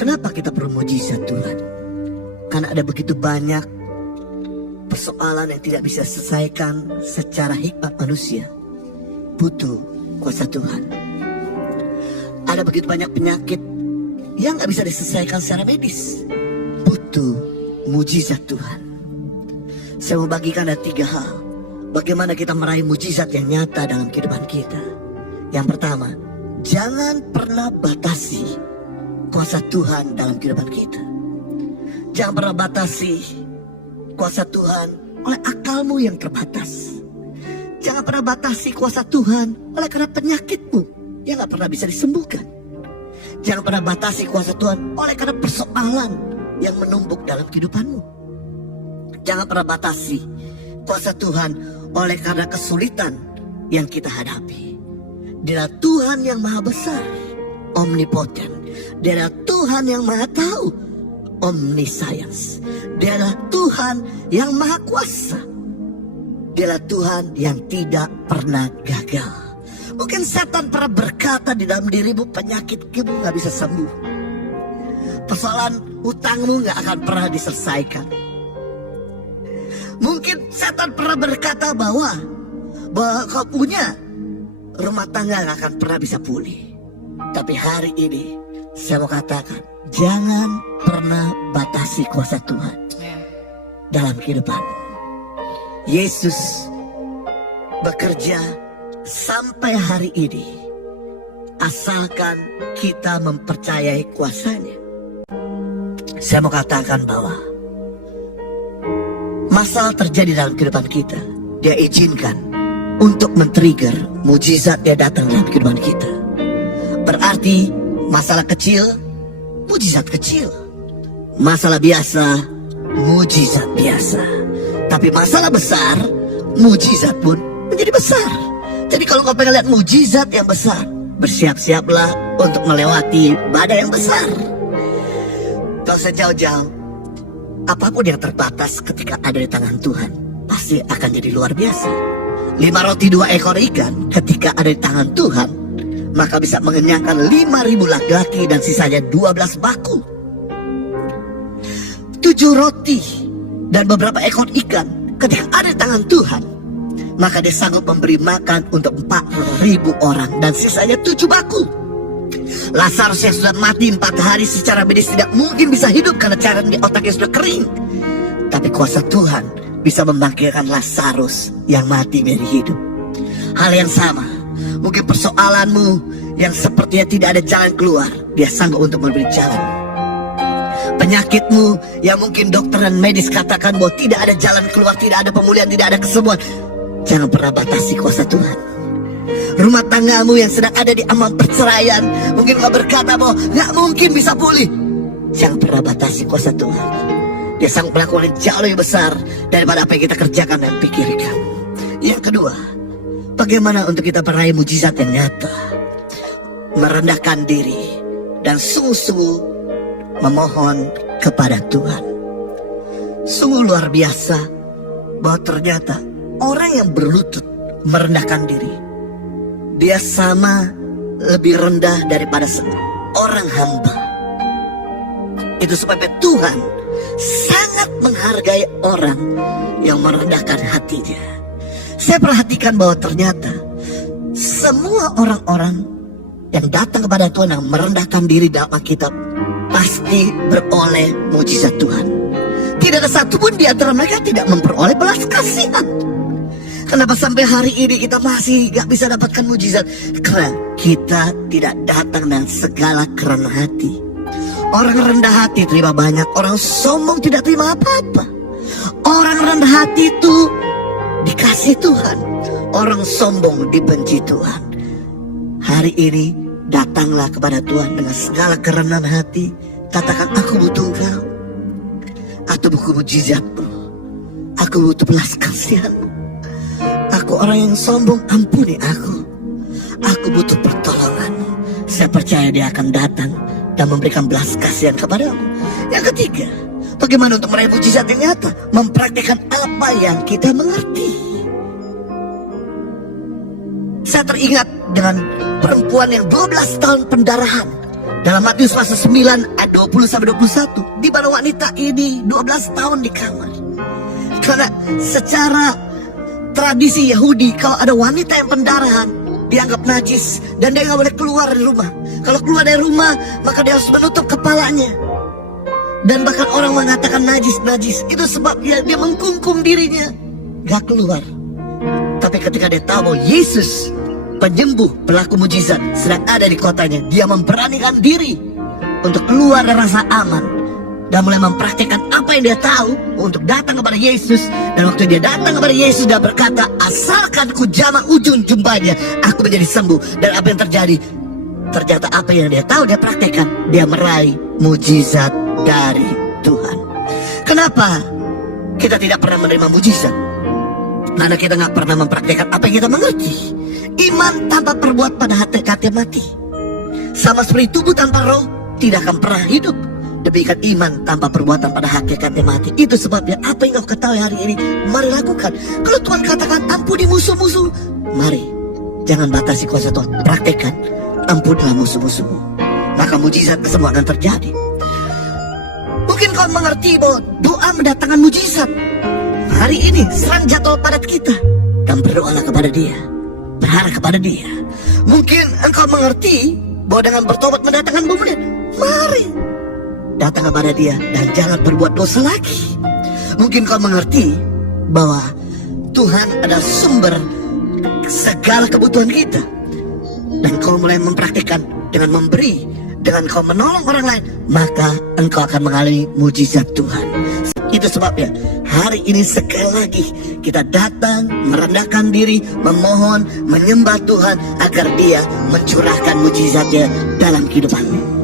Kenapa kita perlu mujizat Tuhan? Karena ada begitu banyak persoalan yang tidak bisa diselesaikan secara hikmat manusia. Butuh kuasa Tuhan. Ada begitu banyak penyakit yang gak bisa diselesaikan secara medis. Butuh mujizat Tuhan. Saya mau bagikan ada 3 hal. Bagaimana kita meraih mujizat yang nyata dalam kehidupan kita. Yang pertama, jangan pernah batasi kuasa Tuhan dalam kehidupan kita. Jangan pernah batasi kuasa Tuhan oleh akalmu yang terbatas. Jangan pernah batasi kuasa Tuhan oleh karena penyakitmu yang gak pernah bisa disembuhkan. Jangan pernah batasi kuasa Tuhan oleh karena persoalan yang menumpuk dalam kehidupanmu. Jangan pernah batasi kuasa Tuhan oleh karena kesulitan yang kita hadapi. Dia adalah Tuhan yang maha besar, omnipoten. Dia adalah Tuhan yang maha tahu, omniscience. Dia adalah Tuhan yang maha kuasa. Dia adalah Tuhan yang tidak pernah gagal. Mungkin setan pernah berkata di dalam dirimu, penyakitmu gak bisa sembuh. Persoalan hutangmu gak akan pernah diselesaikan. Mungkin setan pernah berkata bahwa kau punya rumah tangga gak akan pernah bisa pulih. Tapi hari ini saya mau katakan, jangan pernah batasi kuasa Tuhan dalam kehidupan. Yesus bekerja sampai hari ini asalkan kita mempercayai kuasanya. Saya mau katakan bahwa masalah terjadi dalam kehidupan kita, Dia izinkan untuk men-trigger mujizat Dia datang dalam kehidupan kita. Berarti masalah kecil, mujizat kecil. Masalah biasa, mujizat biasa. Tapi masalah besar, mujizat pun menjadi besar. Jadi kalau kau pengen lihat mujizat yang besar, bersiap-siaplah untuk melewati badai yang besar. Kau usah jauh-jauh. Apapun yang terbatas ketika ada di tangan Tuhan, pasti akan jadi luar biasa. 5 roti 2 ekor ikan ketika ada di tangan Tuhan, maka bisa mengenyangkan 5.000 laki-laki dan sisanya 12 baku. 7 roti dan beberapa ekor ikan ketika ada di tangan Tuhan, maka Dia sanggup memberi makan untuk 4.000 orang dan sisanya 7 baku. Lazarus yang sudah mati 4 hari secara medis tidak mungkin bisa hidup karena cairan di otaknya sudah kering. Tapi kuasa Tuhan bisa membangkitkan Lazarus yang mati menjadi hidup. Hal yang sama, mungkin persoalanmu yang sepertinya tidak ada jalan keluar, Dia sanggup untuk memberi jalan. Penyakitmu yang mungkin dokter dan medis katakan bahwa tidak ada jalan keluar, tidak ada pemulihan, tidak ada kesembuhan, jangan pernah batasi kuasa Tuhan. Rumah tanggamu yang sedang ada di ambang perceraian, mungkin kau berkata bahwa gak mungkin bisa pulih. Jangan pernah batasi kuasa Tuhan. Dia sanggup melakukan yang jauh lebih besar daripada apa yang kita kerjakan dan pikirkan. Yang kedua, bagaimana untuk kita meraih mujizat yang nyata? Merendahkan diri dan sungguh-sungguh memohon kepada Tuhan. Sungguh luar biasa bahwa ternyata orang yang berlutut merendahkan diri, dia sama lebih rendah daripada seorang hamba. Itu sebabnya Tuhan sangat menghargai orang yang merendahkan hatinya. Saya perhatikan bahwa ternyata semua orang-orang yang datang kepada Tuhan yang merendahkan diri dalam Alkitab pasti beroleh mujizat Tuhan. Tidak ada satupun di antara mereka tidak memperoleh belas kasihan. Kenapa sampai hari ini kita masih gak bisa dapatkan mujizat? Karena kita tidak datang dengan segala kerendahan hati. Orang rendah hati terima banyak, orang sombong tidak terima apa-apa. Orang rendah hati itu dikasih Tuhan, orang sombong dibenci Tuhan. Hari ini datanglah kepada Tuhan dengan segala kerendahan hati. Katakan, aku butuh Engkau. Aku butuh mujizatmu. Aku butuh belas kasihanmu. Aku orang yang sombong, ampuni aku. Aku butuh pertolonganmu. Saya percaya Dia akan datang dan memberikan belas kasihan kepadamu. Yang ketiga, bagaimana untuk meraih mujizat yang nyata? Mempraktikkan apa yang kita mengerti. Saya teringat dengan perempuan yang 12 tahun pendarahan. Dalam Matius pasal 9 ayat 20-21, di mana wanita ini 12 tahun di kamar. Karena secara tradisi Yahudi, kalau ada wanita yang pendarahan dianggap najis dan dia nggak boleh keluar dari rumah. Kalau keluar dari rumah, maka dia harus menutup kepalanya. Dan bahkan orang mengatakan najis. Itu sebab dia mengkungkum dirinya, gak keluar. Tapi ketika dia tahu bahwa Yesus penyembuh, pelaku mujizat sedang ada di kotanya, dia memberanikan diri untuk keluar dari rasa aman dan mulai mempraktikkan apa yang dia tahu untuk datang kepada Yesus. Dan waktu dia datang kepada Yesus, dia berkata, asalkan ku jamah ujung jumbanya, aku menjadi sembuh. Dan apa yang terjadi? Ternyata apa yang dia tahu dia praktekkan, dia meraih mujizat dari Tuhan. Kenapa kita tidak pernah menerima mujizat? Karena kita nggak pernah mempraktekkan apa yang kita mengerti. Iman tanpa perbuatan pada hati mati. Sama seperti tubuh tanpa roh tidak akan pernah hidup. Demikian iman tanpa perbuatan pada hakikatnya mati. Itu sebabnya apa yang kau ketahui hari ini, mari lakukan. Kalau Tuhan katakan ampuni musuh-musuh, mari, jangan batasi kuasa Tuhan, praktekkan, ampunilah musuh-musuhmu, maka mujizat semua akan terjadi. Mungkin kau mengerti bahwa doa mendatangkan mujizat. Hari ini serang jatuh pada kita dan berdoalah kepada Dia, berharap kepada Dia. Mungkin engkau mengerti bahwa dengan bertobat mendatangkan pemulihan. Mari datang kepada Dia dan jangan berbuat dosa lagi. Mungkin kau mengerti bahwa Tuhan adalah sumber segala kebutuhan kita, dan kau mulai mempraktikkan dengan memberi, dengan kau menolong orang lain, maka engkau akan mengalami mujizat Tuhan. Itu sebabnya hari ini sekali lagi kita datang merendahkan diri, memohon, menyembah Tuhan agar Dia mencurahkan mujizatnya dalam kehidupanmu.